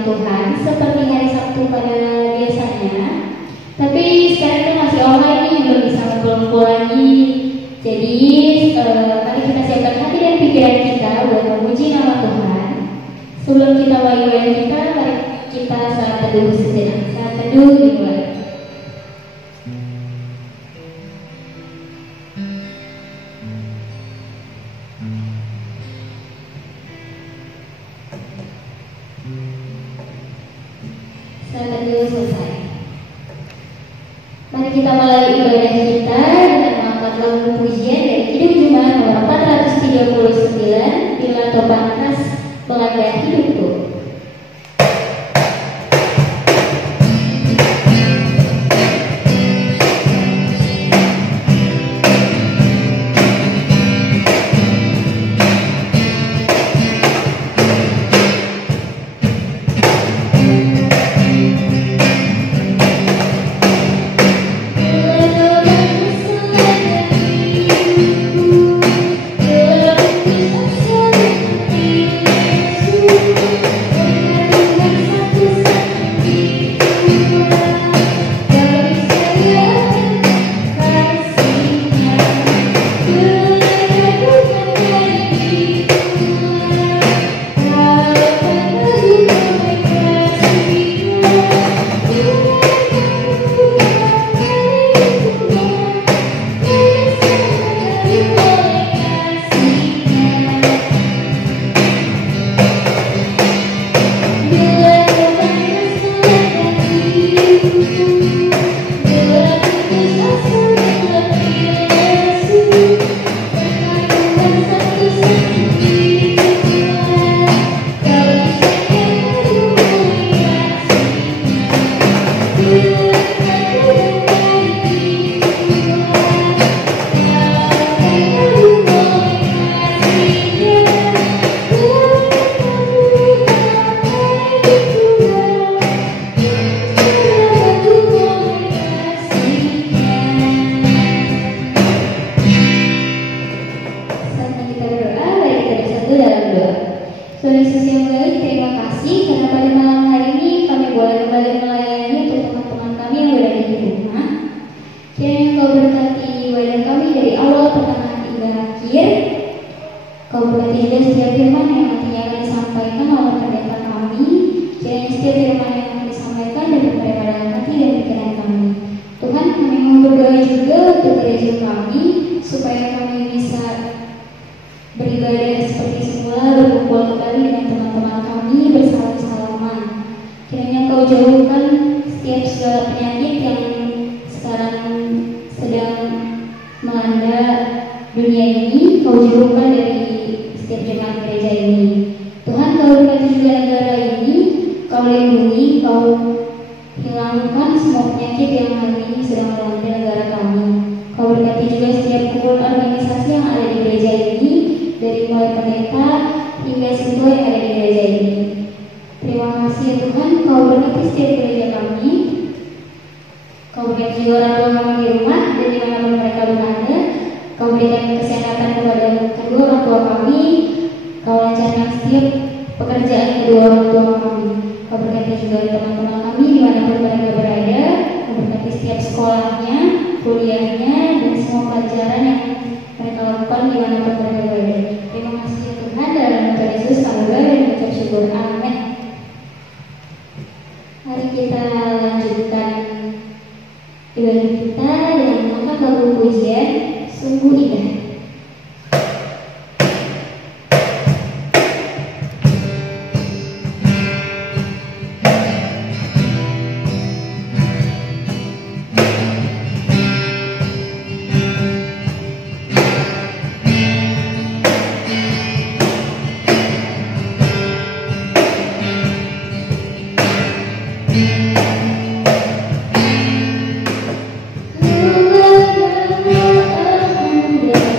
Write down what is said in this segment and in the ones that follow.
firman Tuhan seperti hari Sabtu pada biasanya. Tapi sekarang kita masih online nih, belum bisa ngumpul-ngumpul lagi. Jadi mari kita siapkan hati dan pikiran kita buat memuji nama Tuhan. Sebelum kita mulai kita, mari kita saat teduh sejenak. Saat teduh dimulai. Saat teduh selesai. Mari kita mulai ibadah kita dengan mengangkat lagu pujian dari Hidup Jemaat nomor 439, Bila Topan Khas Melanda Hidupku. Thank you.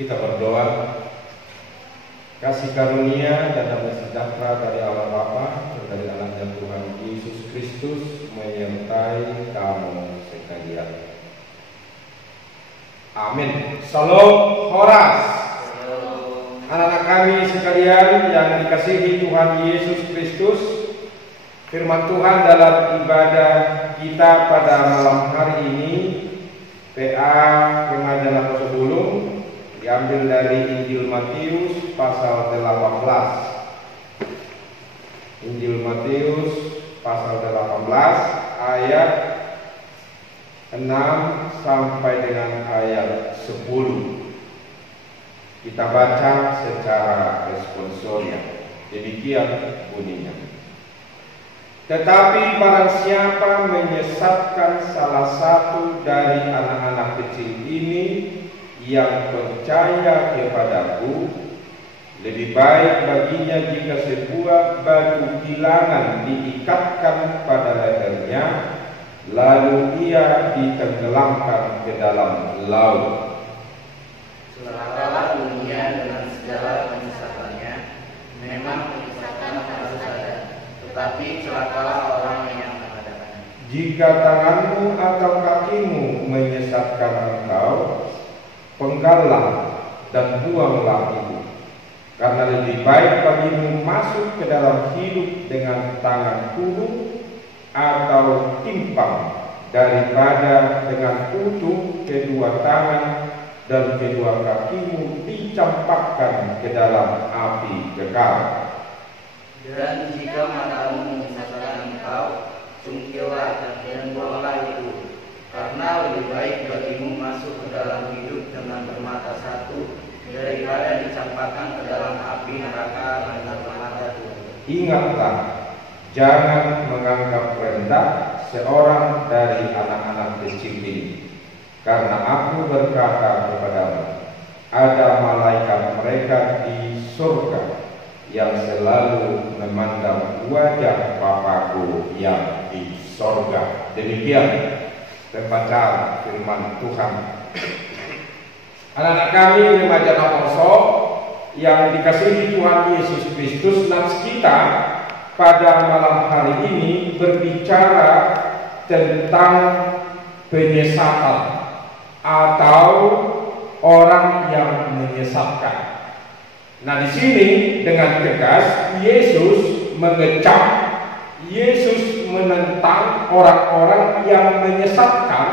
Kita berdoa. Kasih karunia dan damai sejahtera dari Allah Bapa dan dari anaknya Tuhan Yesus Kristus menyertai kamu sekalian. Amin. Shalom Horas. Anak-anak kami sekalian yang dikasihi Tuhan Yesus Kristus, firman Tuhan dalam ibadah kita pada malam hari ini, PA Remaja Lampung Sebulung, diambil dari Injil Matius pasal 18. Injil Matius pasal 18 ayat 6 sampai dengan ayat 10. Kita baca secara responsorial. Demikian bunyinya. Tetapi barang siapa menyesatkan salah satu dari anak-anak kecil ini yang percaya kepadaku, lebih baik baginya jika sebuah batu bilangan diikatkan pada lehernya, lalu ia ditenggelamkan ke dalam laut. Celakalah dunia dengan segala penyesatannya. Memang penyesatan harus ada, tetapi celakalah orang yang mengadakannya. Jika tanganmu atau kakimu menyesatkan engkau, penggallah dan buanglah itu. Karena lebih baik bagimu masuk ke dalam hidup dengan tangan kulu atau timpang daripada dengan utuh kedua tangan dan kedua kakimu dicampakkan ke dalam api kekal. Dan jika matamu menyesatkan engkau, cungkillah dan buanglah itu. Karena lebih baik bagimu masuk ke dalam hidup dengan bermata satu daripada dicampakkan ke dalam api neraka dengan bermata dua. Ingatlah, jangan menganggap rendah seorang dari anak-anak kecil ini, karena aku berkata kepadamu, ada malaikat mereka di surga yang selalu memandang wajah Bapakku yang di surga. Demikian pembacaan firman Tuhan. Anak-anak kami remaja Lampung yang dikasihi Tuhan Yesus Kristus, nats kita pada malam hari ini berbicara tentang penyesatan atau orang yang menyesatkan. Nah, di sini dengan tegas Yesus mengecam, Yesus menentang orang-orang yang menyesatkan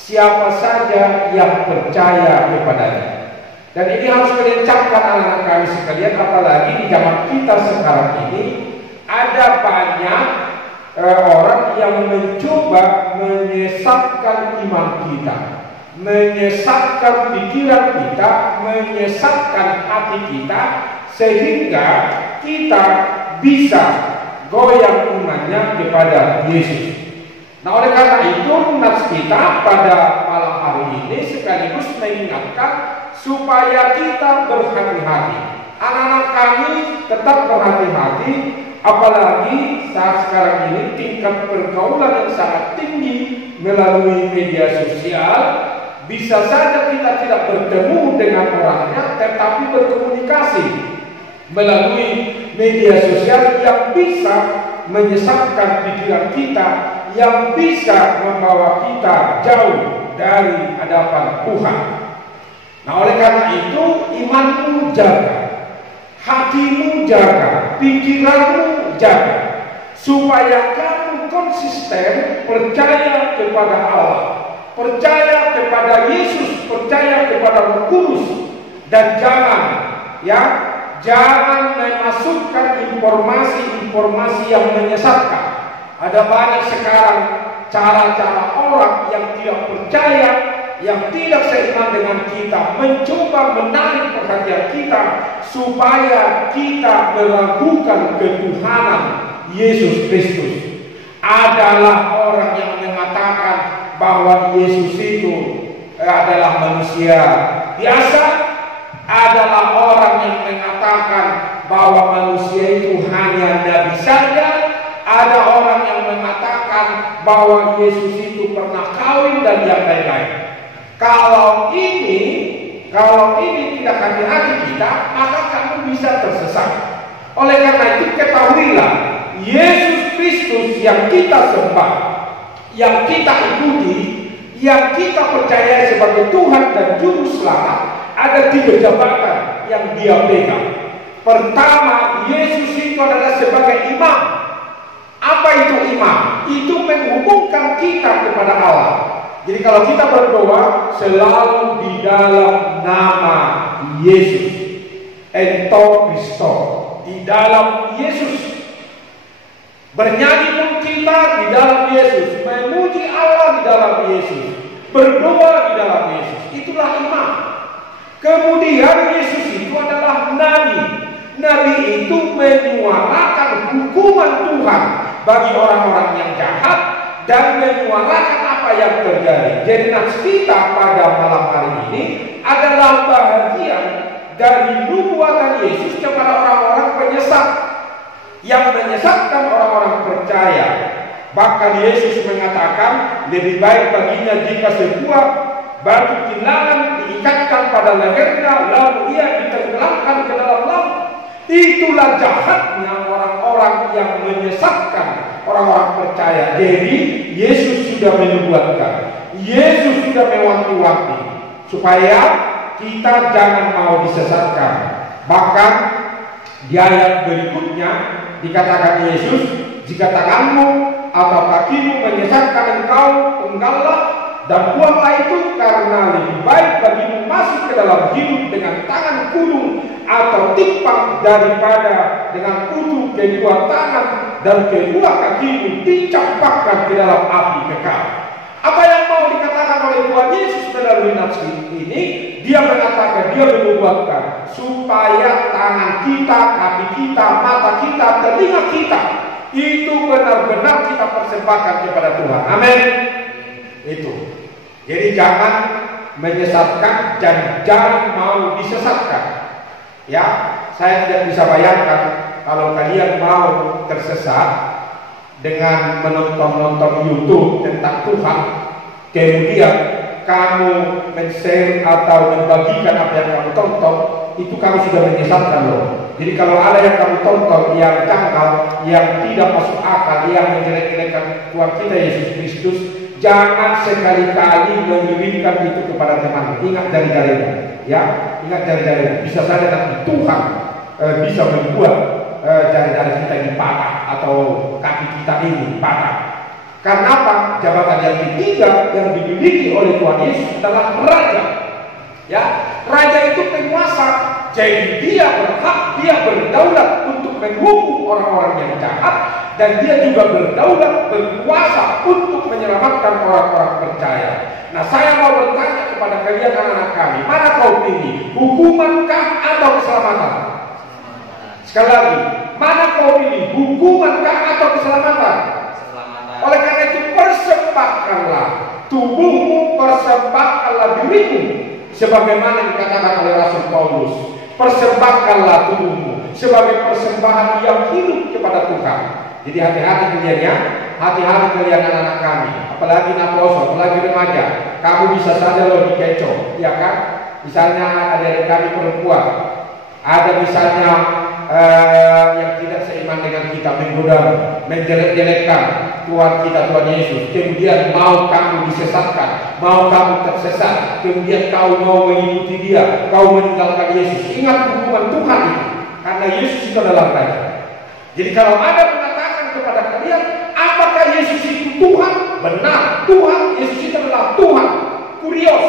siapa saja yang percaya kepadanya. Dan ini harus kalian camkan anak-anak kami sekalian, apalagi di zaman kita sekarang ini ada banyak orang yang mencoba menyesatkan iman kita, menyesatkan pikiran kita, menyesatkan hati kita, sehingga kita bisa goyang imannya kepada Yesus. Nah, oleh karena itu nats kita pada malam hari ini sekaligus mengingatkan supaya kita berhati-hati. Anak-anak kami tetap berhati-hati, apalagi saat sekarang ini tingkat pergaulan yang sangat tinggi melalui media sosial. Bisa saja kita tidak bertemu dengan orangnya, tetapi berkomunikasi melalui media sosial yang bisa menyesatkan pikiran kita, yang bisa membawa kita jauh dari hadapan Tuhan. Nah, oleh karena itu imanmu jaga, hatimu jaga, pikiranmu jaga, supaya kamu konsisten percaya kepada Allah, percaya kepada Yesus, percaya kepada Roh Kudus, dan jangan memasukkan informasi-informasi yang menyesatkan. Ada banyak sekarang cara-cara orang yang tidak percaya, yang tidak seiman dengan kita, mencoba menarik perhatian kita supaya kita meragukan ketuhanan Yesus Kristus. Adalah orang yang mengatakan bahwa Yesus itu adalah manusia biasa, adalah orang yang mengatakan bahwa manusia itu hanya nabi saja, ada orang yang mengatakan bahwa Yesus itu pernah kawin dan yang lain-lain. Kalau ini tidak hati-hati kita, maka kamu bisa tersesat. Oleh karena itu ketahuilah, Yesus Kristus yang kita sembah, yang kita ikuti, yang kita percaya sebagai Tuhan dan Juru Selamat, ada 3 jabatan yang Dia pegang. Pertama, Yesus itu adalah sebagai imam. Apa itu imam? Itu menghubungkan kita kepada Allah. Jadi kalau kita berdoa selalu di dalam nama Yesus, Ento Kristo, di dalam Yesus. Bernyanyi pun kita di dalam Yesus, memuji Allah di dalam Yesus, berdoa di dalam Yesus. Itulah imam. Kemudian Yesus itu adalah nabi. Nabi itu menyuarakan hukuman Tuhan bagi orang-orang yang jahat dan menyuarakan apa yang terjadi. Jadi nats kita pada malam hari ini adalah bahagian dari nubuatan Yesus kepada orang-orang penyesat yang menyesatkan orang-orang percaya. Bahkan Yesus mengatakan lebih baik baginya jika sebuah batu tilangan diikatkan pada lehernya lalu ia ditenggelamkan ke dalam laut. Itulah jahatnya orang-orang yang menyesatkan orang-orang percaya. Jadi Yesus sudah menubuatkan, Yesus sudah mewanti-wanti supaya kita jangan mau disesatkan. Bahkan di ayat berikutnya dikatakan Yesus, jika tanganmu atau kakimu menyesatkan engkau, penggallah dan buanglah itu, karena lebih baik bagimu masuk ke dalam hidup dengan tangan kulung atau timpang daripada dengan kutu kedua tangan dan kedua kakimu dicampakkan ke dalam api kekal. Apa yang mau dikatakan oleh Tuhan Yesus melalui nats ini? Dia mengatakan, dia menubuatkan supaya tangan kita, kaki kita, mata kita, telinga kita itu benar-benar kita persembahkan kepada Tuhan. Amin. Itu. Jadi jangan menyesatkan dan jangan mau disesatkan. Ya, saya tidak bisa bayangkan kalau kalian mau tersesat dengan menonton YouTube tentang Tuhan, kemudian kamu men-share atau membagikan apa yang kamu tonton, itu kamu sudah menyesatkan loh. Jadi kalau ada yang kamu tonton yang janggal, yang tidak masuk akal, yang menjelek-jelekan Tuhan kita Yesus Kristus, jangan sekali-kali mengirimkan itu kepada teman. Ingat jari-jarimu, ya, ingat jari-jarimu. Bisa saja nanti Tuhan bisa membuat jari-jari kita ini patah atau kaki kita ini patah. Karena apa? Jabatan yang ketiga yang dimiliki oleh Tuhan Yesus adalah raja. Ya, raja itu penguasa. Jadi dia berhak, dia berdaulat untuk menghukum orang-orang yang jahat, dan dia juga berdaulat, berkuasa untuk menyelamatkan orang-orang percaya. Nah, saya mau bertanya kepada kalian anak-anak kami, mana kau pilih? Hukumankah atau keselamatan? Sekali lagi, mana kau pilih? Hukumankah atau keselamatan? Oleh karena itu persembahkanlah tubuhmu, persembahkanlah dirimu, sebagaimana dikatakan oleh Rasul Paulus. Persembahkanlah tubuhmu sebagai persembahan yang hidup kepada Tuhan. Jadi hati-hati kalian ya, hati-hati kalian anak-anak kami, apalagi naposo, apalagi remaja. Kamu bisa saja loh dikecoh, ya kan? Misalnya ada kami perempuan, ada misalnya yang tidak seiman dengan kita, menggoda, menjelek-jelekkan Tuhan kita, Tuhan Yesus. Kemudian mau kamu disesatkan, mau kamu tersesat, kemudian kau mau mengikuti dia, kau meninggalkan Yesus. Ingat hukuman Tuhan itu, karena Yesus itu adalah raja. Jadi kalau ada mengatakan kepada kalian, apakah Yesus itu Tuhan? Benar, Tuhan. Yesus itu adalah Tuhan. Kurios,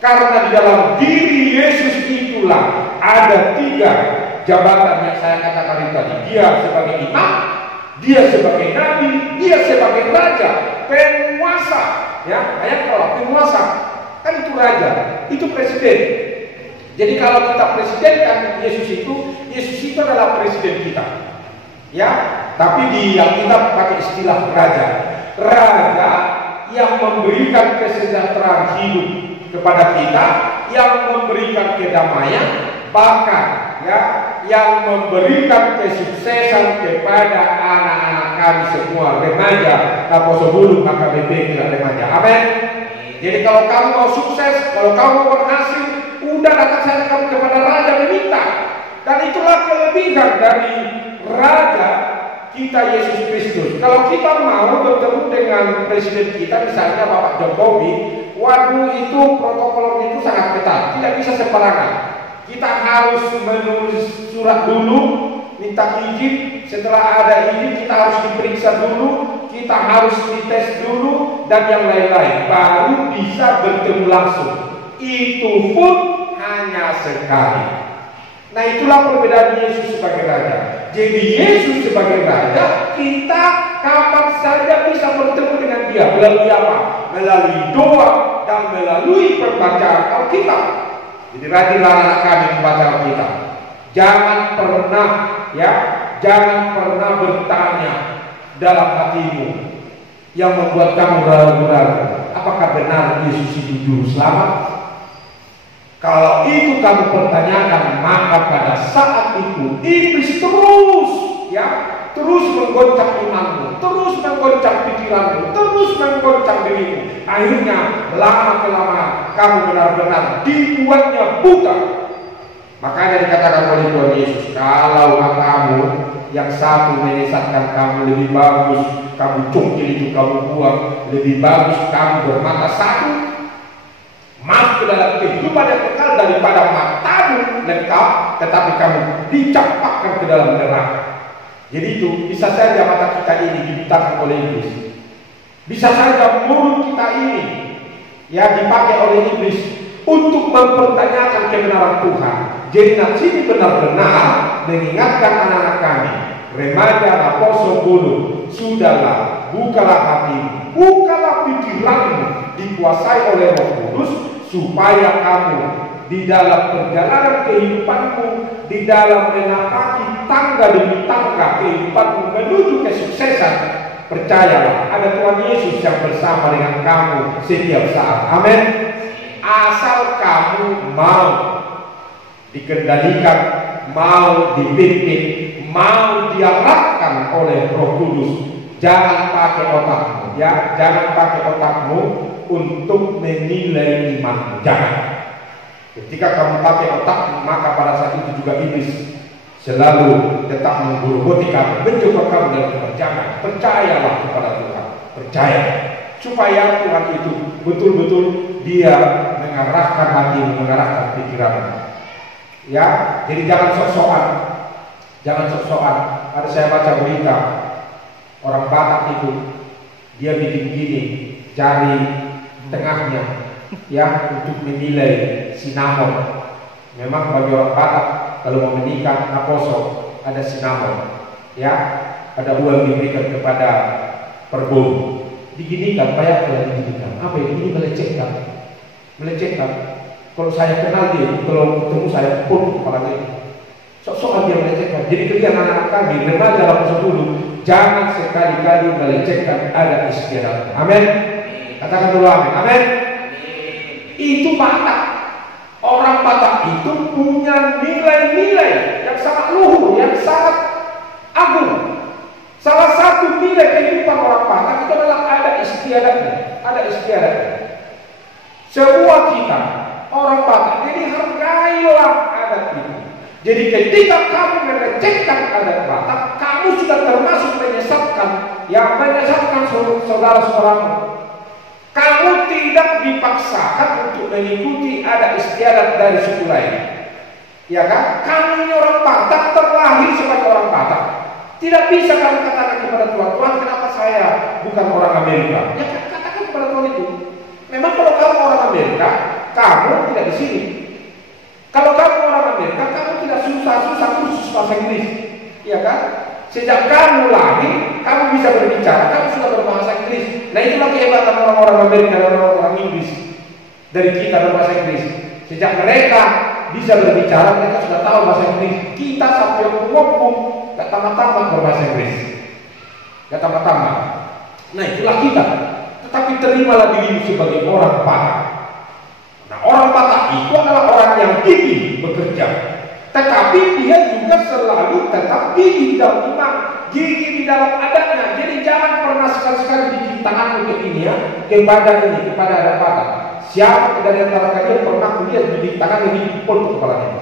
karena di dalam diri Yesus itulah ada 3 jabatan yang saya katakan tadi. Dia sebagai imam, dia sebagai nabi, dia sebagai raja, penguasa. Ya, ayat kalau penguasa kan itu raja, itu presiden. Jadi kalau kita presiden kan Yesus itu adalah presiden kita. Ya, tapi di Alkitab pakai istilah raja. Raja yang memberikan kesejahteraan hidup kepada kita, yang memberikan kedamaian, bahkan ya, yang memberikan kesuksesan kepada anak-anak kami semua, remaja, Apostle Bulu, AKBP, tidak remaja. Amin. Jadi kalau kamu mau sukses, kalau kamu mau berhasil, udah datang saja kamu kepada raja meminta. Dan itulah kelebihan dari raja kita Yesus Kristus. Kalau kita mau bertemu dengan presiden kita, misalnya Bapak Jokowi, waduh itu protokol itu sangat ketat, tidak bisa sembarangan. Kita harus menulis surat dulu, minta izin. Setelah ada izin, kita harus diperiksa dulu, kita harus dites dulu, dan yang lain-lain. Baru bisa bertemu langsung. Itu pun hanya sekali. Nah, itulah perbedaan Yesus sebagai raja. Jadi Yesus sebagai raja, kita kapan saja bisa bertemu dengan dia. Melalui apa? Melalui doa dan melalui pembacaan Alkitab. Jadi rajinlah anak kami membaca Alkitab. Jangan pernah bertanya dalam hatimu yang membuat kamu ragu-ragu, apakah benar Yesus itu juru selamat? Kalau itu kamu pertanyakan, maka pada saat itu iblis terus menggoncang imanmu, terus menggoncang pikiranmu, terus menggoncang dirimu. Akhirnya lama-kelamaan kamu benar-benar dibuatnya buta. Makanya dikatakan oleh Tuhan Yesus, kalau matamu yang satu menyesatkan kamu, lebih bagus kamu cungkil itu kamu buang, lebih bagus kamu bermata satu masuk ke dalam kehidupan yang kekal daripada matamu lengkap tetapi kamu dicampakkan ke dalam neraka. Jadi itu bisa saja mata kita ini dibutakan oleh iblis, bisa saja mulut kita ini ya dipakai oleh iblis untuk mempertanyakan kebenaran Tuhan. Jadi nafsu ini benar-benar mengingatkan anak-anak kami, remaja, Apostle Bulu, sudahlah, bukalah hatimu, bukalah pikiranmu, dikuasai oleh Roh Kudus, supaya kamu di dalam perjalanan kehidupanmu, di dalam menapaki tangga demi tangga kehidupanmu menuju kesuksesan, percayalah ada Tuhan Yesus yang bersama dengan kamu setiap saat. Amin. Asal kamu mau dikendalikan, mau dipimpin, mau diarahkan oleh Roh Kudus. Jangan pakai otakmu, ya, jangan pakai otakmu untuk menilai iman. Jangan. Ketika kamu pakai otak, maka pada saat itu juga iblis selalu tetap menggerogoti kamu, mencoba kamu dalam kepercayaan. Percayalah kepada Tuhan, percaya, supaya Tuhan itu betul-betul dia mengarahkan hatimu, mengarahkan pikiranmu. Ya, jadi jangan sok-sokan, jangan sok-sokan. Ada saya baca berita orang Batak itu dia bikin gini jari tengahnya ya untuk menilai sinamon. Memang bagi orang Batak kalau mau menikah aposo ada sinamon, ya ada uang diberikan kepada perbom. Diginikan, banyak yang diginikan. Apa ini melecehkan? Melecehkan. Kalau saya kenal dia, kalau ketemu saya pun kepala dia. Sok-sokan dia melecehkan. Jadi kalian anak-anak kami remaja langsung dulu, jangan sekali-kali melecehkan ada istiadat. Amin. Katakan dulu amin. Amin. Itu Batak. Orang Batak itu punya nilai-nilai yang sangat luhur, yang sangat agung. Salah satu nilai kehidupan orang Batak itu adalah ada istiadatnya. Ada istiadatnya. Semua kita orang Batak, jadi hargailah adat itu. Jadi ketika kamu melecehkan adat Batak, kamu sudah termasuk menyesatkan, yang menyesatkan saudara-saudaramu. Kamu tidak dipaksakan untuk mengikuti adat istiadat dari suku lain, ya kan? Kamu ini orang Batak, terlahir sebagai orang Batak. Tidak bisa kamu katakan kepada Tuhan, Tuhan kenapa saya bukan orang Amerika? Ya katakan kepada Tuhan itu. Memang kalau kamu orang Amerika, kamu tidak di sini. Kalau kamu orang Amerika, kamu tidak susah-susah kursus bahasa Inggris, ya kan? Sejak kamu lahir, kamu bisa berbicara, kamu sudah berbahasa Inggris. Nah itulah kehebatan orang-orang Amerika dan orang-orang Inggris dari kita berbahasa Inggris. Sejak mereka bisa berbicara, mereka sudah tahu bahasa Inggris. Kita sampai ngomong, gak tambah-tambah berbahasa Inggris, gak tambah-tambah. Nah itulah kita. Tetapi terimalah dirimu sebagai orang Batak. Nah orang Batak itu adalah orang yang gigih bekerja, tetapi dia juga selalu tetap gigih dalam iman, gigih di dalam adatnya. Jadi jangan pernah sekali-sekali bikin tanganmu ke ini ya, kepada adat Batak. Siapa dari antara kalian pernah kulihat bikin tangan ini dipukul ke kepalanya?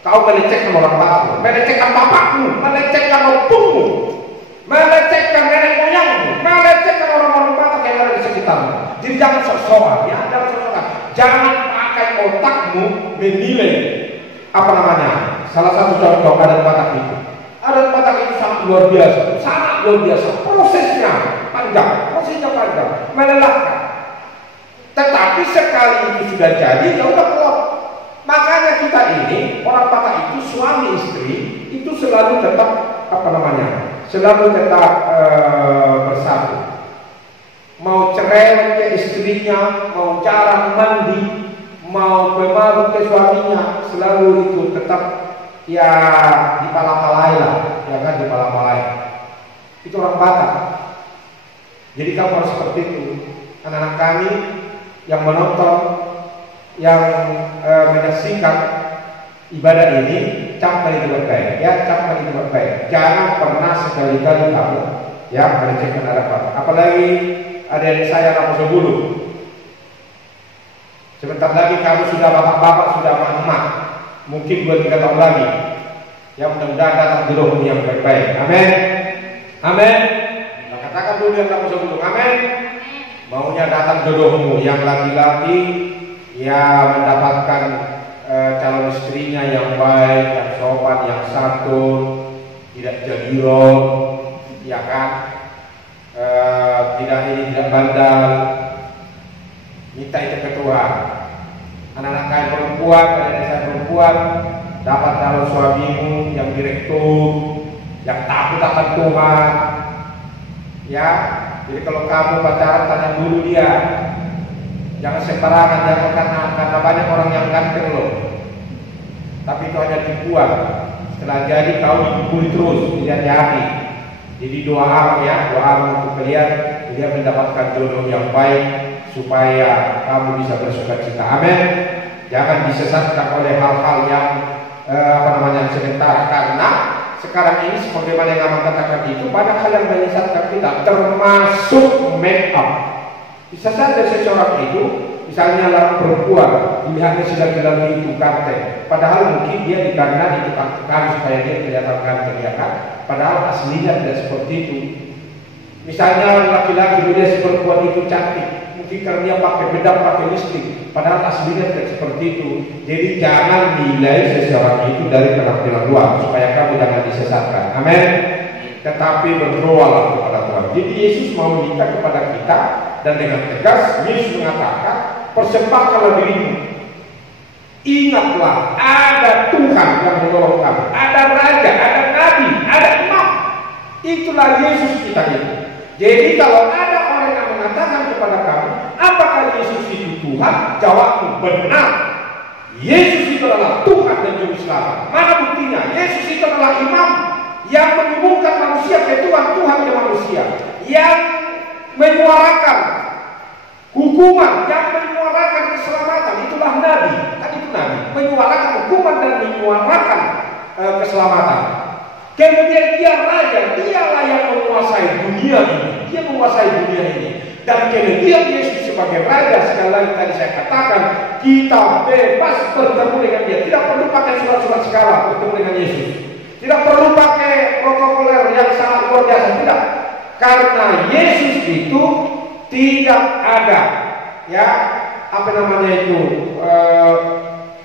Kau melecehkan orang Batak, melecehkan bapakmu, melecehkan opungmu, melecehkan nenek moyangmu, melecehkan orang-orang Batak yang ada di sekitarmu. Jadi jangan sok-sokan, ya, jangan sok-sokan. Jangan pakai otakmu menilai apa namanya. Salah satu contoh adat Batak itu. Adat Batak itu sangat luar biasa, sangat luar biasa. Prosesnya panjang, melelahkan. Tetapi sekali itu sudah jadi, ya udah keluar. Makanya kita ini orang Batak itu suami istri itu selalu tetap apa namanya, selalu tetap bersatu. Mau cerai ke istrinya, mau jarang mandi, mau pemalu ke suaminya, selalu itu tetap ya dipala-palai lah, ya kan dipala-palai. Itu orang Batak. Jadi kamu harus seperti itu. Anak-anak kami yang menonton, yang menyaksikan ibadah ini, camkan itu baik, ya camkan itu baik. Jangan pernah sekali-kali kamu ya melecehkan adat Batak. Apalagi adik saya Raposo dulu. Sebentar lagi kamu sudah bapak-bapak, sudah emak-emak, mungkin 2-3 tahun lagi. Ya mudah-mudahan datang di rohmu yang baik-baik. Amin. Amin. Nah, katakan dulu yang Raposo dulu. Amin. Maunya datang jodohmu yang laki-laki, ya mendapatkan calon istrinya yang baik, yang sopan, yang santun, tidak jadiron, ya kan, tidak bandal. Minta itu ke Tuhan. Anak-anak kalian perempuan, kalian saya perempuan, dapat calon suamimu yang direktur, yang takut akan Tuhan, ya. Jadi kalau kamu pacaran tanya dulu dia, jangan sembarangan, jangan karena banyak orang yang ganteng loh. Tapi itu hanya tipuan. Setelah jadi kau dipukuli terus, tidak jadi. Jadi doa ya, doa untuk kalian mendapatkan jodoh yang baik supaya kamu bisa bersukacita. Amin. Jangan disesatkan oleh hal-hal yang sementara, karena sekarang ini sebagaimana yang Abang katakan itu banyak hal yang menyesatkan kita, termasuk make up. Bisa saja seseorang itu, misalnya anak perempuan, dilihatnya sudah dilalui itu ganteng, padahal mungkin dia dikarena itu kan supaya dia kelihatan ganteng, ya kan? Padahal aslinya tidak seperti itu. Misalnya laki-laki dia perempuan itu cantik, mungkin karena dia pakai bedak, pakai lipstik, padahal aslinya tidak seperti itu. Jadi jangan nilai seseorang itu dari penampilan luar, supaya kamu jangan disesatkan. Amin. Tetapi berdoalah kepada Tuhan. persembahan. Jadi Yesus mau minta kepada kita, dan dengan tegas Yesus mengatakan, persembahkanlah dirimu. Ingatlah, ada Tuhan yang menolong kamu, ada raja, ada nabi, ada imam. Itulah Yesus kita ini. Jadi kalau ada orang yang mengatakan kepada kamu, apakah Yesus itu Tuhan? Jawabmu, benar. Yesus itu adalah Tuhan dan Juru Selamat. Mana buktinya? Yesus itu adalah imam yang menghubungkan manusia ke Tuhan, Tuhan ke manusia, yang menyuarakan hukuman, yang menyuarakan keselamatan. Itulah nabi. Kan itu nabi, menyuarakan hukuman dan menyuarakan keselamatan. Kemudian dia raja, dialah yang menguasai dunia ini. Dia menguasai dunia ini. Dan kemudian Yesus sebagai raja, sekali lagi tadi saya katakan, kita bebas bertemu dengan dia. Tidak perlu pakai surat-surat segala bertemu dengan Yesus. Tidak perlu pakai protokoler yang sangat luar biasa. Tidak. Karena Yesus itu tidak ada, ya, apa namanya itu,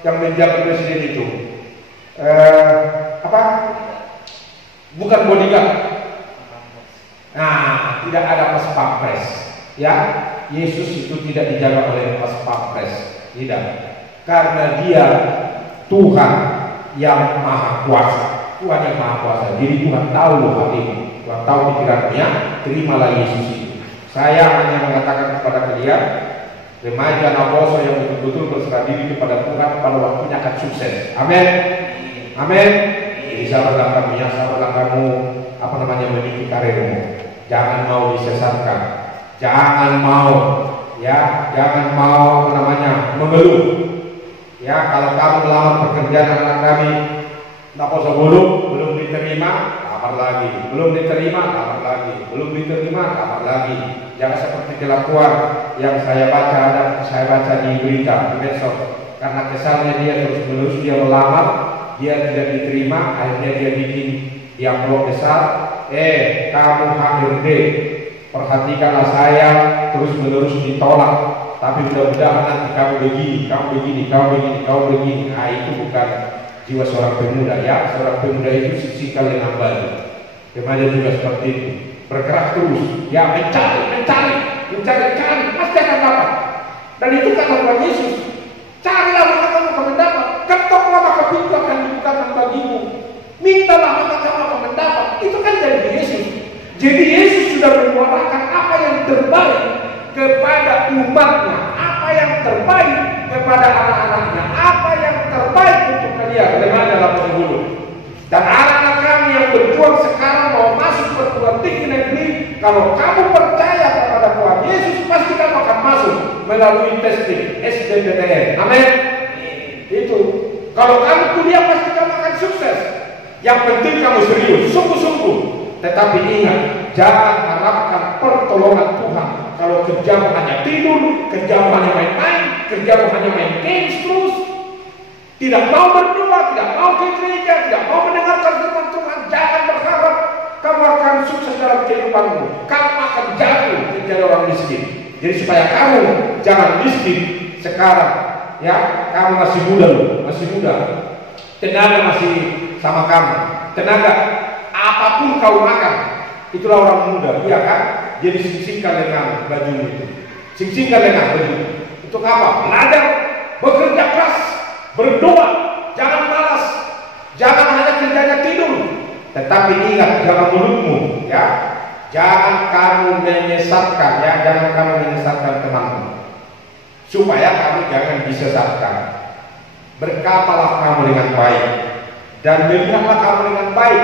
yang menjabat presiden itu, apa? Bukan bodyguard. Nah, tidak ada pas pampres. Ya, Yesus itu tidak dijaga oleh pas pampres. Tidak. Karena dia Tuhan yang maha kuasa. Tuhan yang maha kuasa. Jadi Tuhan tahu loh hal ini. Tuhan tahu pikirannya. Terimalah Yesus itu. Saya hanya mengatakan kepada kalian, remaja Naboso yang betul-betul berserah diri kepada Tuhan pada waktunya akan sukses. Amin. Amin. Jadi sabarlah kamu, ya, sabarlah kamu, apa namanya, meniti karirmu. Jangan mau disesatkan. Jangan mau, ya, jangan mau, apa namanya, mengeluh. Ya, kalau kamu melamar pekerjaan anak kami, Naboso belum diterima, lamar lagi. Belum diterima, lamar lagi. Belum diterima, lamar lagi. Jangan seperti kelakuan yang saya baca di berita, di medsos. Karena kesalnya dia terus-menerus dia melamar, dia tidak diterima, akhirnya dia bikin amplop besar. Kamu HRD, perhatikanlah saya, terus-menerus ditolak. Tapi mudah-mudahan nanti kamu begini. Nah, itu bukan jiwa seorang pemuda, ya. Seorang pemuda itu sisihkan dengan baju. Remaja juga seperti itu. Bergerak terus, ya, mencari, pasti akan dapat. Dan itu kata Tuhan Yesus, carilah maka kamu akan mendapat, ketoklah maka pintu akan dibukakan bagimu, mintalah maka kamu akan mendapat. Itu kan dari Yesus. Jadi Yesus sudah menyuarakan apa yang terbaik kepada umatnya, apa yang terbaik kepada anak-anaknya, apa yang terbaik untuk kalian, remaja dalam penghulu. Dan anak-anak kami yang berjuang sekarang mau masuk perguruan tinggi negeri, kalau kamu percaya kepada Tuhan Yesus, pasti kamu akan masuk melalui testing SBMPTN. Amin. Itu. Kalau kamu kuliah, pasti kamu akan sukses. Yang penting kamu serius, sungguh-sungguh. Tetapi ingat, jangan harapkan pertolongan Tuhan. Kalau kerjamu hanya tidur, kerjamu hanya main-main, kerjamu hanya main games terus, tidak mau berdoa, tidak mau ke gereja, tidak mau mendengarkan firman Tuhan, jangan berharap kamu akan sukses dalam kehidupanmu. Kamu akan jatuh menjadi orang miskin. Jadi supaya kamu jangan miskin sekarang, ya, kamu masih muda loh, masih muda. Tenaga masih sama kamu. Tenaga apapun kau makan, itulah orang muda, iya kan? Jadi sing-singkan dengan bajumu itu. Sing-singkan dengan baju. Untuk apa? Belajar, bekerja keras, berdoa, jangan malas, jangan hanya kerjanya tidur. Tetapi ingat dalam mulutmu, ya, jangan kamu menyesatkan, ya, jangan kamu menyesatkan temanmu, supaya kamu jangan disesatkan. Berkatalah kamu dengan baik, dan melihatlah kamu dengan baik,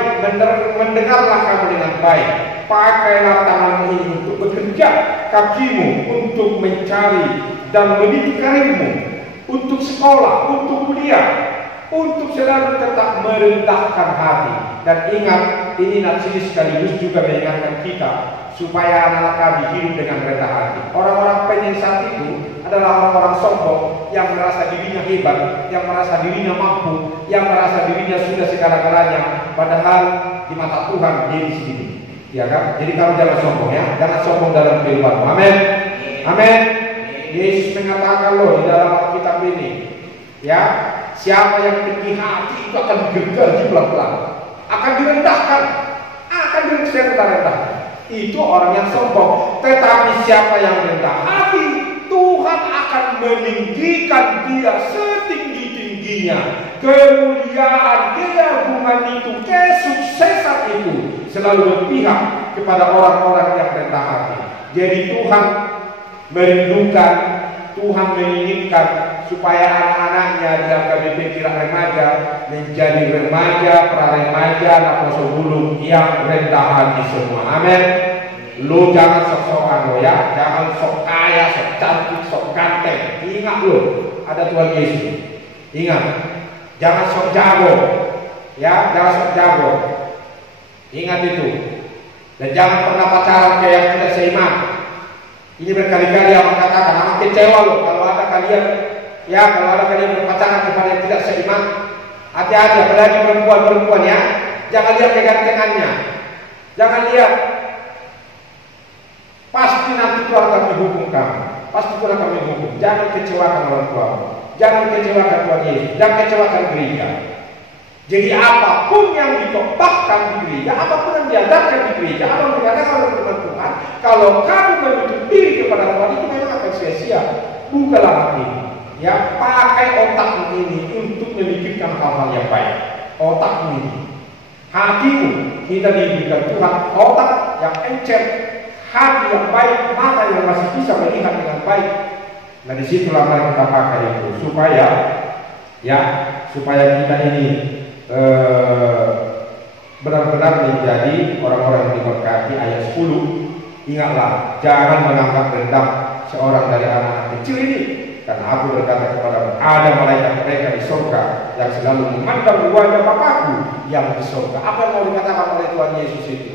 mendengarlah kamu dengan baik. Pakailah tanganmu ini untuk bekerja, kakimu untuk mencari dan mendidik karirmu, untuk sekolah, untuk kuliah, untuk selalu tetap merendahkan hati. Dan ingat, ini nasihat sekaligus juga mengingatkan kita supaya anak-anak kami hidup dengan rendah hati. Orang-orang penyesat itu adalah orang-orang sombong yang merasa dirinya hebat, yang merasa dirinya mampu, yang merasa dirinya sudah segala-galanya, padahal di mata Tuhan dia di sini. Ya kan? Jadi kamu jangan sombong, ya, jangan sombong dalam kehidupanmu. Amin. Amin. Yesus mengatakan loh di dalam Alkitab ini, ya, siapa yang tinggi hati itu akan digergaji pelan-pelan, akan direndahkan, akan direndahkan. Itu orang yang sombong. Tetapi siapa yang rendah hati, Tuhan akan meninggikan dia setinggi-tingginya. Kemuliaan, keagungan itu, kesuksesan itu selalu berpihak kepada orang-orang yang rendah hati. Jadi Tuhan merindukan, Tuhan menginginkan supaya anak-anaknya dalam KBP Kira Remaja menjadi remaja, pra-remaja, naposo bulu yang rendah hati semua. Amin. Lu jangan sok-sokan lo ya, jangan sok kaya, sok cantik, sok ganteng. Ingat lo, ada Tuhan Yesus. Ingat, jangan sok jago, ya, jangan sok jago. Ingat itu. Dan jangan pernah pacaran kayak yang tidak seiman. Ini berkali-kali yang mengatakan, amat kecewa loh kalau ada kalian, ya, kalau ada kalian berpacaran kepada yang tidak seiman. Hati-hati, apalagi perempuan-perempuan ya. Jangan lihat kegantengannya, jangan lihat. Pasti nanti Tuhan akan menghukum kamu. Pasti Tuhan akan menghukum. Jangan kecewakan orang tuamu. Jangan kecewakan Tuhan Yesus. Jangan kecewakan gereja. Jadi apapun yang ditopakkan di gereja, apapun yang diadakan di gereja, apa yang diadakan oleh firman Tuhan, kalau kamu menutup diri kepada Tuhan, itu memang akan sia-sia. Bukalah hati, ya, pakai otakmu ini untuk memikirkan hal-hal yang baik. Otakmu ini, hatimu, kita diberikan Tuhan otak yang encer, hati yang baik, mata yang masih bisa melihat dengan baik. Nah, disitulah mari kita pakai itu supaya, ya, supaya kita ini benar-benar menjadi orang-orang yang diberkati. Ayat 10, ingatlah, jangan menganggap rendah seorang dari anak-anak kecil ini, karena aku berkata kepada ada malaikat mereka di surga yang selalu memandang wajah Bapakku yang di surga. Apa yang mau dikatakan oleh Tuhan Yesus itu?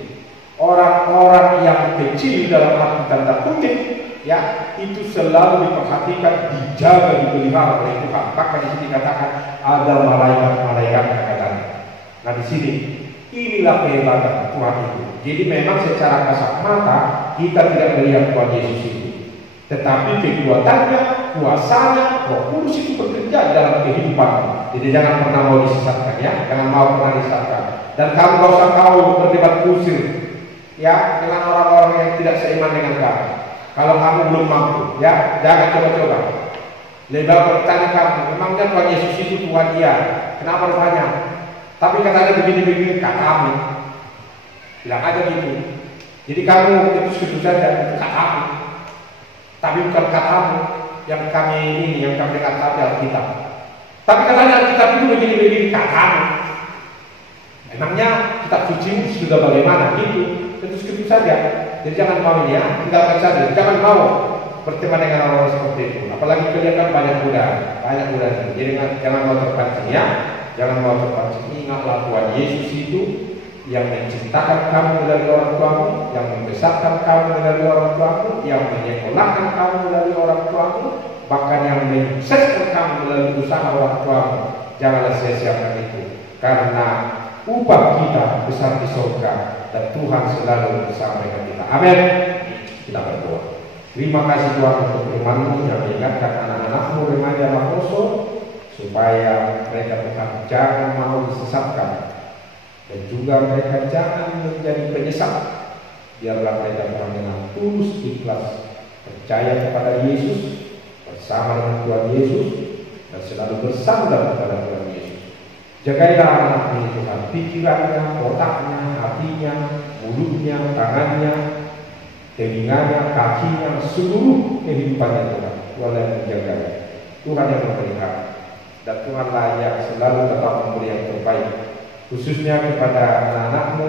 Orang-orang yang kecil dalam arti tanda kutip, ya, itu selalu diperhatikan, dijaga, dipelihara oleh Tuhan. Bahkan di sini dikatakan ada malaikat-malaikat katanya. Nah, di sini inilah kehebatan Tuhan itu. Jadi memang secara kasat mata kita tidak melihat Tuhan Yesus itu, tetapi kekuatannya, kuasanya, Roh Kudus itu bekerja dalam kehidupan. Jadi jangan pernah mau disesatkan, ya, jangan mau pernah disesatkan. Dan kamu gak usah tahu berdebat kusir, ya, dengan orang-orang yang tidak seiman dengan kamu. Kalau kamu belum mampu, ya, jangan coba-coba. Lebih bertanya kamu, memangnya Tuhan Yesus itu Tuhan dia? Kenapa rupanya? Tapi katanya begini-begini, katamu. Bilang aja gitu. Jadi kamu itu saja, katamu. Tapi bukan katamu yang kami ini, yang kami katakan Alkitab. Tapi katanya Alkitab itu begini-begini, katamu. Memangnya kitab suci sudah bagaimana? Gitu. Tentu saja. Jadi jangan mau ini, ya, tinggalkan saja. Jangan mau berteman dengan orang-orang seperti itu. Apalagi kalian kan banyak budak. Jadi jangan mau terpancing, ya. Jangan mau terpancing. Ingatlah Tuhan Yesus itu yang menciptakan kamu dari orang tuamu, yang membesarkan kamu dari orang tuamu, yang menyekolahkan kamu dari orang tuamu, bahkan yang menyukseskan kamu melalui usaha orang tuamu. Janganlah sia-siakan itu, karena upah kita besar di surga dan Tuhan selalu bersama dengan kita. Amin. Kita berdoa. Terima kasih Tuhan untuk firman-Mu yang mengingatkan anak-anak-Mu remaja Makoso supaya mereka tetap jangan mau disesatkan dan juga mereka jangan menjadi penyesat. Biarlah mereka dengan tulus ikhlas percaya kepada Yesus, bersama dengan Tuhan Yesus, dan selalu bersandar kepada Tuhan Yesus. Jagailah anak ini Tuhan, pikirannya, otaknya, hatinya, mulutnya, tangannya, telinganya, kakinya, seluruh kehidupannya Tuhan. Tuhan yang menjaganya, Tuhan yang memelihara, dan Tuhanlah yang selalu tetap memberi yang terbaik, khususnya kepada anak-anak-Mu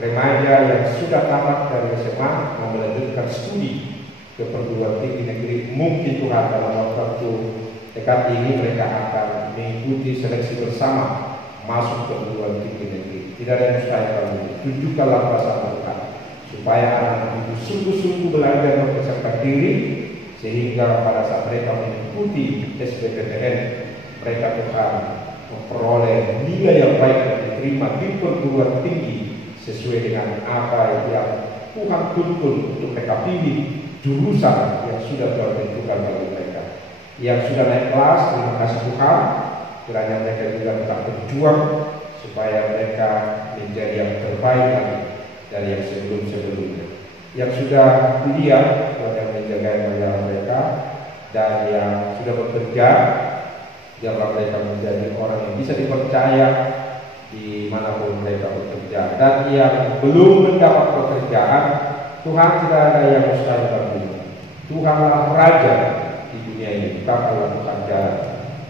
remaja yang sudah tamat dari SMA mau melanjutkan studi ke perguruan tinggi negeri. Mungkin Tuhan dalam waktu dekat ini mereka akan mengikuti seleksi bersama masuk ke perguruan tinggi negeri. Tidak ada yang mustahil kamu. Tunjukkanlah kuasa Tuhan supaya anak-anak itu sungguh-sungguh belajar mempersiapkan diri, sehingga pada saat mereka mengikuti SBMPTN mereka Tuhan memperoleh nilai yang baik dan diterima di perguruan tinggi sesuai dengan apa yang Tuhan tuntun untuk mereka pilih jurusan yang sudah Tuhan tentukan bagi mereka. Yang sudah naik kelas, terima kasih Tuhan, kiranya mereka juga tetap berjuang supaya mereka menjadi yang terbaik lagi. dari yang sebelum-sebelumnya. Yang sudah kuliah, yang menjaga negara mereka, dan yang sudah bekerja, biarlah mereka menjadi orang yang bisa dipercaya dimanapun mereka bekerja. Dan yang belum mendapat pekerjaan, Tuhan tidak ada yang mustahil baginya. Tuhanlah Raja di dunia ini, bukanlah Tuhan jalan,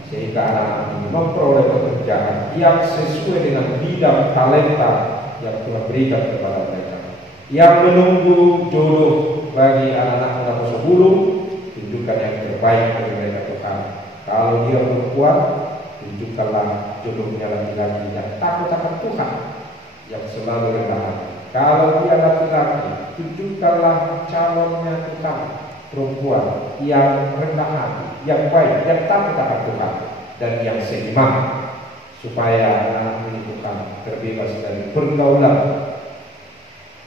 sehingga anak-anak ini memperoleh pekerjaan yang sesuai dengan bidang talenta yang Tuhan berikan kepada mereka. Yang menunggu jodoh bagi anak-anak muda Nusa Bulung, tunjukkan yang terbaik bagi mereka Tuhan. Kalau dia perempuan, tunjukkanlah jodohnya laki-laki yang takut akan Tuhan, yang selalu rendah hati. Kalau dia laki-laki, tunjukkanlah calonnya Tuhan, perempuan yang rendah hati, yang baik, yang takut akan Tuhan, dan yang seiman, supaya anak ini Tuhan terbebas dari pergaulan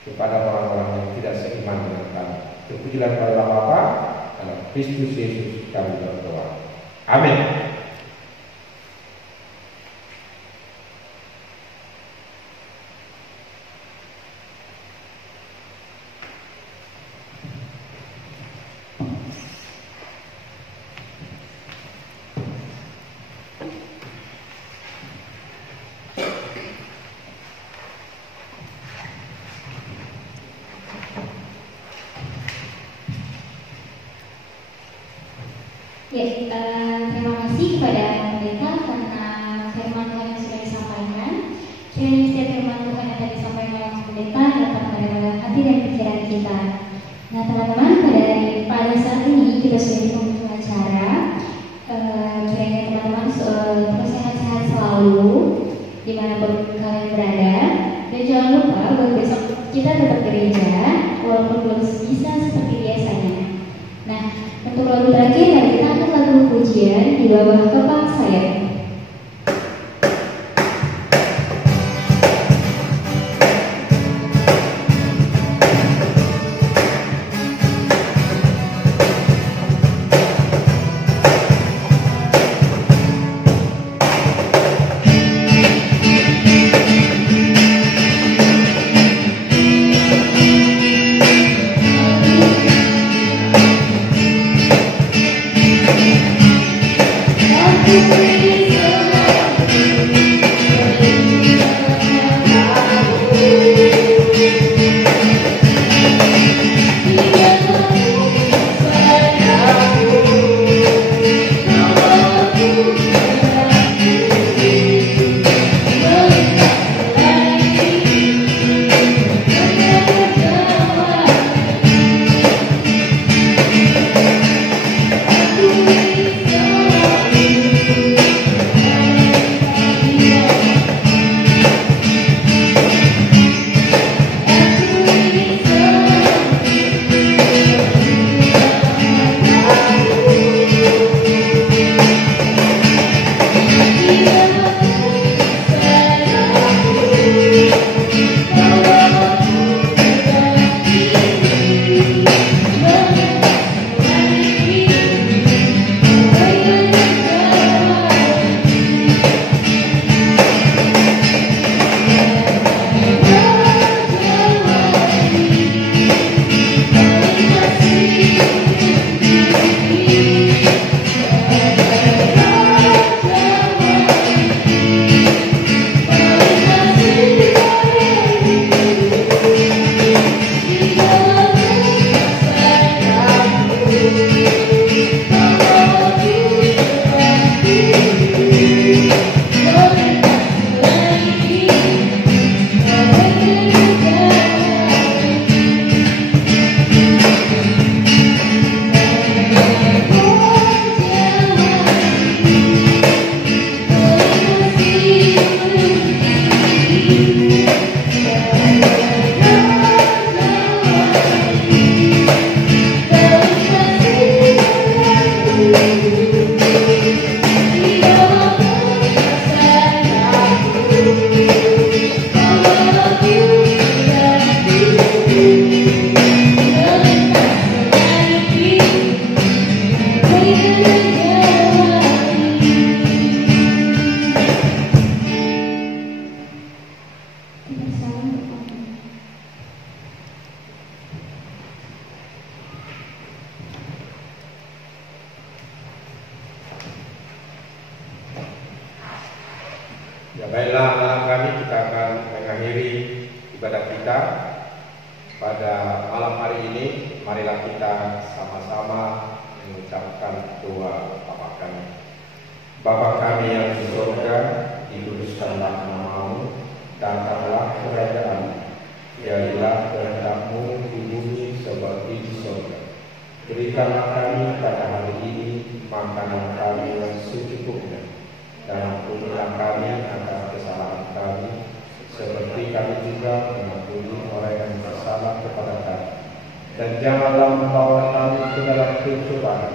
kepada orang-orang yang tidak seiman dengan kami. Terpujilah kepada Bapa, dalam Kristus Yesus kami berdoa. Amin. Ya, terima kasih kepada pendeta karena firman Tuhan yang sudah disampaikan. Kiranya setiap firman Tuhan yang tadi disampaikan oleh pendeta dapat merenungkan hati dan pikiran kita. Nah, teman-teman, pada saat ini kita sudah di penghujung acara. Kiranya teman-teman terus sehat-sehat selalu dimanapun kalian berada, dan jangan lupa bahwa besok kita tetap gereja walaupun belum bisa seperti biasanya. Nah, untuk lagu terakhir, mari kita angkat lagu pujian di bawah kepala saya. Baiklah anak kami, kita akan mengakhiri ibadah kita pada malam hari ini. Marilah kita sama-sama mengucapkan doa Bapa kami. Bapa kami yang di surga, dikuduskanlah nama-Mu, datanglah kerajaan-Mu, jadilah kehendak-Mu di bumi seperti di surga. Berikanlah kami pada hari ini makanan kami yang secukupnya, dan ampunilah kami atas kesalahan kami, seperti kami juga mengampuni orang yang bersalah kepada kami. Dan janganlah membawa kami ke dalam pencobaan,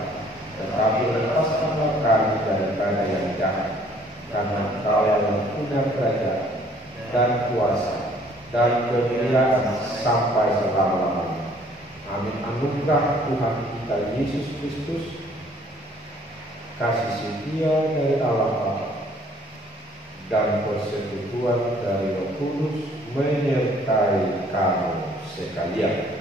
tetapi lepaskanlah kami daripada yang jahat, karena Engkau yang punya kerajaan dan kuasa dan kemuliaan sampai selama-lamanya. Amin. Anugerah Tuhan kita Yesus Kristus, kasih setia dari Allah Bapa, dan persekutuan dari Roh Kudus menyertai kamu sekalian.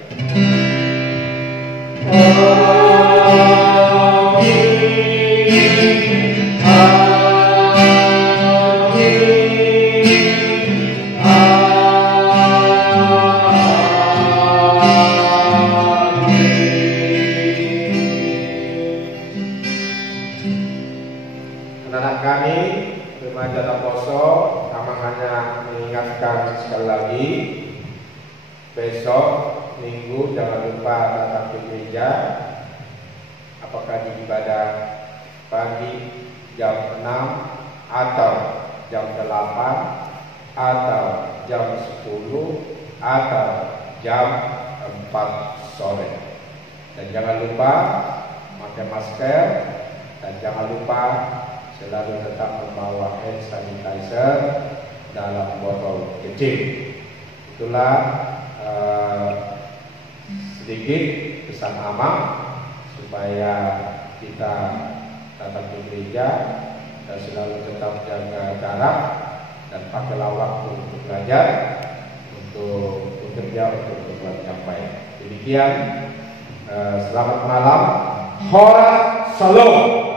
Anak-anak kami, remaja dan poso, kami hanya mengingatkan sekali lagi, besok Minggu jangan lupa datang ke gereja. Apakah di ibadah pagi jam 6 atau jam 8 atau jam 10 atau jam 4 sore. Dan jangan lupa pakai masker, dan jangan lupa selalu tetap membawa hand sanitizer dalam botol kecil. Itulah sedikit pesan Amang supaya kita datang ke gereja dan selalu tetap jaga jarak dan pakailah waktu untuk belajar, untuk bekerja, untuk berbuat yang baik. Demikian, selamat malam. Hora Shalom.